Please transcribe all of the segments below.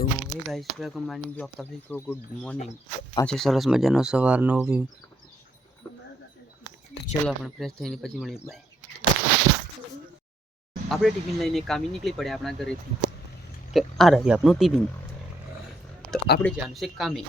તો hey guys, welcome my new blog. સભીકો good morning. આજે સરસ મજાનો સવારનો વ્યૂ. તો ચલો આપણે ફ્રેશ થઈને પછી મળીએ. બાય. આપણે ટિફિન લઈને કામે નીકળી પડ્યા આપણા ઘરેથી. તો આ રહી આપણું ટિફિન. તો આપણે જવાનું છે કામે.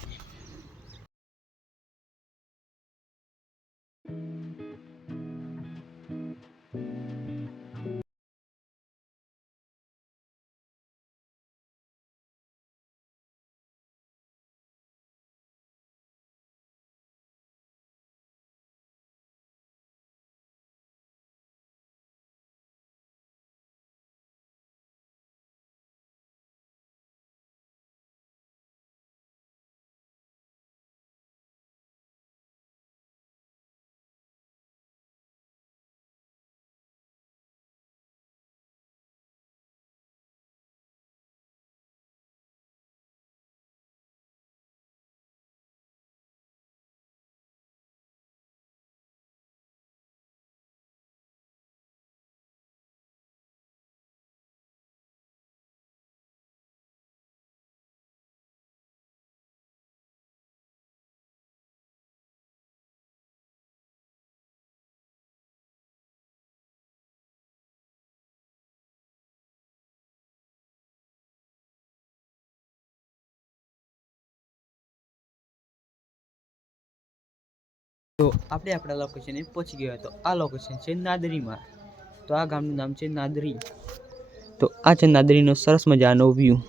તો આપણે આપણા લોકેશને પહોંચી ગયા. તો આ લોકેશન છે નાદરીમાં. તો આ ગામનું નામ છે નાદરી. તો આ છે નાદરીનો સરસ મજાનો વ્યૂ.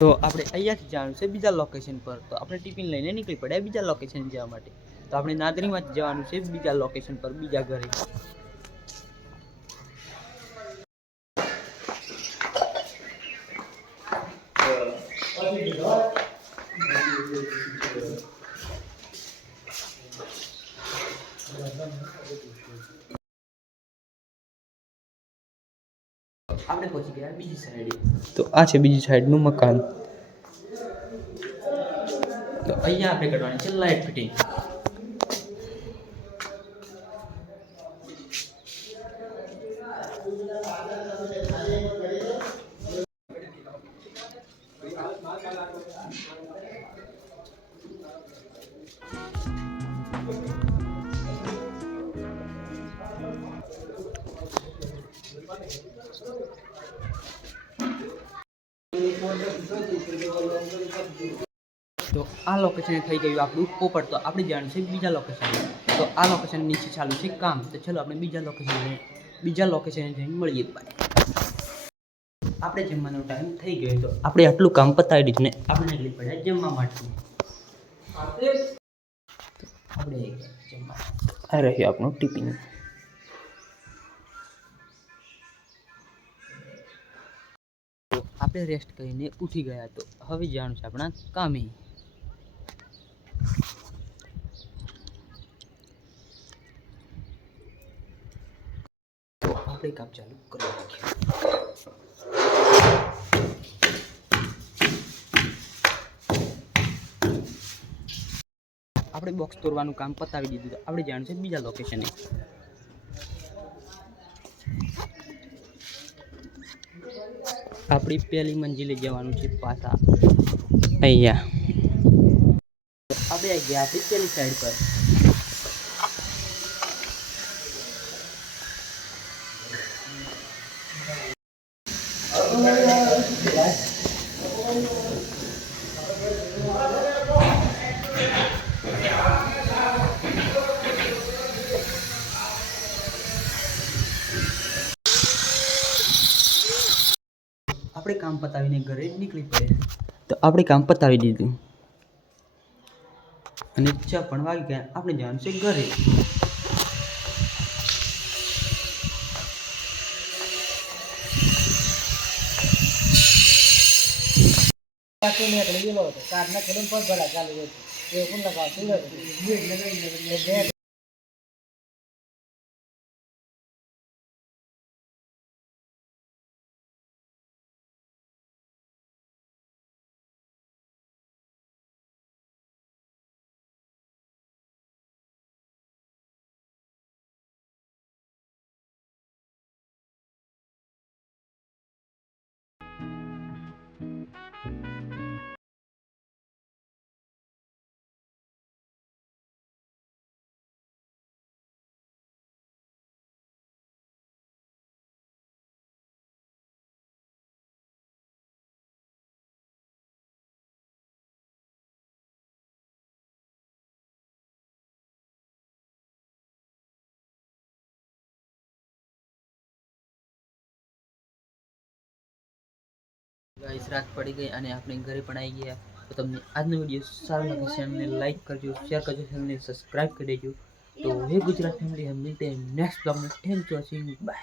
તો આપણે અહીંયાથી જવાનું છે બીજા લોકેશન પર. તો આપણે ટિફિન લઈને નીકળી પડ્યા બીજા લોકેશન જવા માટે. તો આપણે નાદરીમાં જ જવાનું છે બીજા લોકેશન પર, બીજા ઘરે. આપણે પહોંચી ગયા બીજી સાઈડે. તો આ છે બીજી સાઈડનું મકાન. તો અહીંયા આપણે કરવાની છે લાઇટ ફિટિંગ. તો આ લોકેશન થઈ ગયું આપણું પોપટ. તો આપણે જવાનું છે બીજા લોકેશન. તો આ લોકેશન નીચે ચાલુ છે કામ. તો ચલો આપણે બીજા લોકેશન જઈને મળીએ. આપણે જમવાનો ટાઈમ થઈ ગયો. તો આપણે આટલું કામ પતાવી દીધું ને આપણે નીકળી પડ્યા જમવા માટે. આપણે જમવા આ રહ્યું આપણું ટિફિન. તો આપણે રેસ્ટ કરીને ઉઠી ગયા. તો હવે જવાનું છે આપણા કામે. તો આપણે કામ ચાલુ કરી નાખ્યું. આપણે બોક્સ તોડવાનું કામ પતાવી દીધું. તો આપણે જવાનું છે બીજા લોકેશને. આપણી પહેલી મંજિલે જવાનું છે પાછા અહીંયા. આપણે આવી ગયા આપણી પહેલી સાઈડ પર. આપણે કામ પતાવીને ઘરે નીકળી પડ્યા. તો આપણે કામ પતાવી દીધું અને 6 પણ વાગી ગયા. આપણે જવાનું છે ઘરે. કારના ખેડૂત પણ ભલા ચાલુ હતું. ગાઈસ રાત પડી ગઈ અને આપણે ઘરે પણ આવી ગયા. તો તમને આજનો વિડીયો સારો લાગે ચેનલને લાઈક કરજો, શેર કરજો, ચેનલને સબસ્ક્રાઇબ કરી દેજો. તો હે ગુજરાત ફેમિલી, हम मिलते हैं नेक्स्ट ब्लॉग में. Thank you watching, bye.